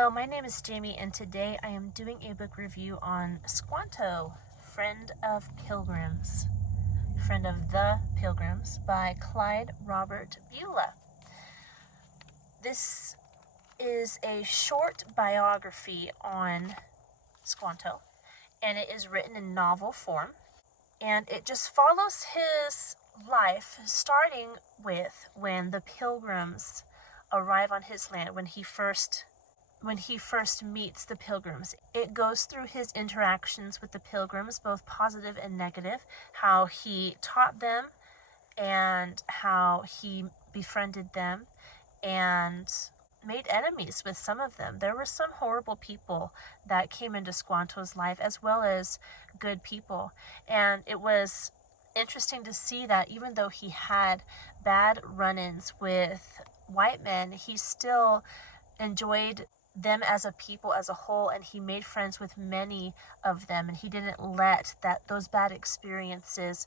Hello, my name is Jamie, and today I am doing a book review on Squanto, Friend of Pilgrims, Friend of the Pilgrims by Clyde Robert Bulla. This is a short biography on Squanto, and it is written in novel form, and it just follows his life, starting with when the Pilgrims arrive on his land, when he first meets the Pilgrims. It goes through his interactions with the Pilgrims, both positive and negative, how he taught them and how he befriended them and made enemies with some of them. There were some horrible people that came into Squanto's life, as well as good people. And it was interesting to see that even though he had bad run-ins with white men, he still enjoyed them as a people as a whole, and he made friends with many of them, and he didn't let those bad experiences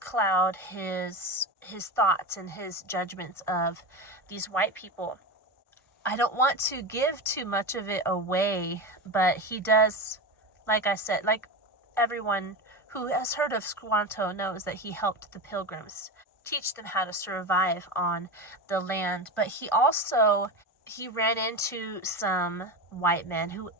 cloud his thoughts and his judgments of these white people. I don't want to give too much of it away, but he does, like I said, like everyone who has heard of Squanto knows, that he helped the Pilgrims teach them how to survive on the land. But he ran into some white men who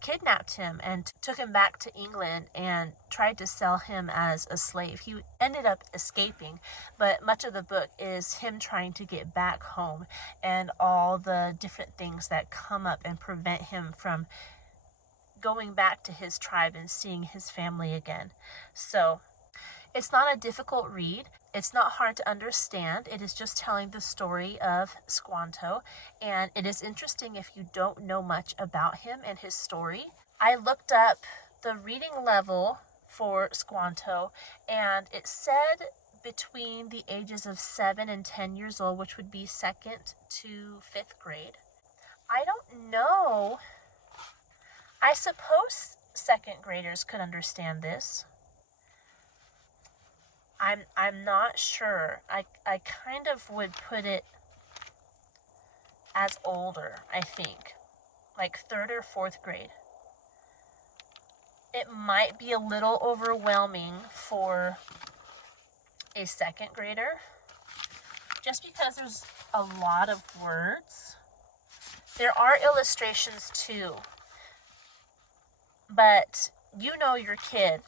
kidnapped him and took him back to England and tried to sell him as a slave. He ended up escaping, but much of the book is him trying to get back home and all the different things that come up and prevent him from going back to his tribe and seeing his family again. So it's not a difficult read. It's not hard to understand. It is just telling the story of Squanto, and it is interesting if you don't know much about him and his story. I looked up the reading level for Squanto, and it said between the ages of 7 and 10 years old, which would be 2nd to 5th grade. I don't know. I suppose 2nd graders could understand this. I'm not sure. I kind of would put it as older, I think. Like 3rd or 4th grade. It might be a little overwhelming for a 2nd grader, just because there's a lot of words. There are illustrations too, but you know your kid.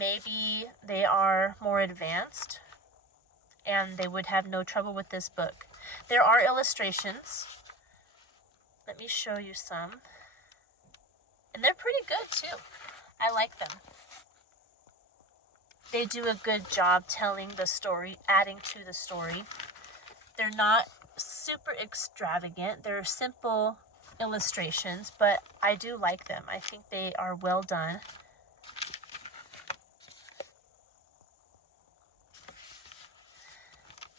Maybe they are more advanced and they would have no trouble with this book. There are illustrations. Let me show you some. And they're pretty good too. I like them. They do a good job telling the story, adding to the story. They're not super extravagant. They're simple illustrations, but I do like them. I think they are well done.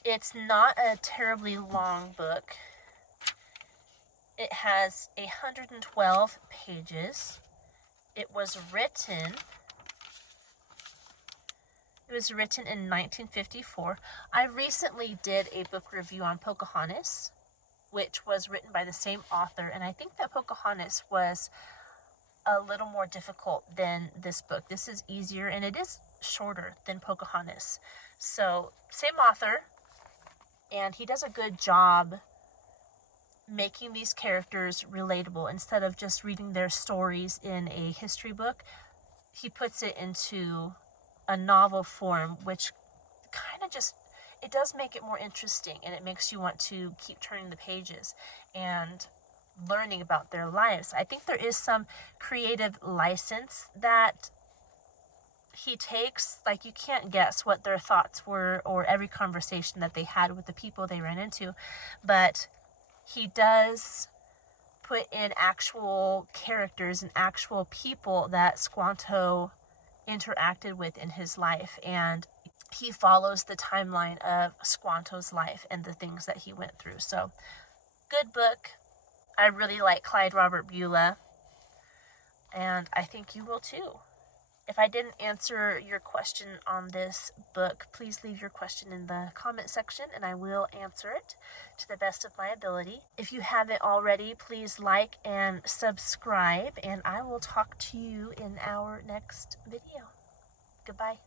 It's not a terribly long book. It has 112 pages. It was written in 1954. I recently did a book review on Pocahontas, which was written by the same author, and I think that Pocahontas was a little more difficult than this book. This is easier, and it is shorter than Pocahontas. So, same author. And he does a good job making these characters relatable. Instead of just reading their stories in a history book, he puts it into a novel form, which kind of it does make it more interesting, and it makes you want to keep turning the pages and learning about their lives. I think there is some creative license that he takes. Like, you can't guess what their thoughts were or every conversation that they had with the people they ran into, but he does put in actual characters and actual people that Squanto interacted with in his life, and he follows the timeline of Squanto's life and the things that he went through. So, good book. I really like Clyde Robert Bulla, and I think you will too. If I didn't answer your question on this book, please leave your question in the comment section and I will answer it to the best of my ability. If you haven't already, please like and subscribe, and I will talk to you in our next video. Goodbye.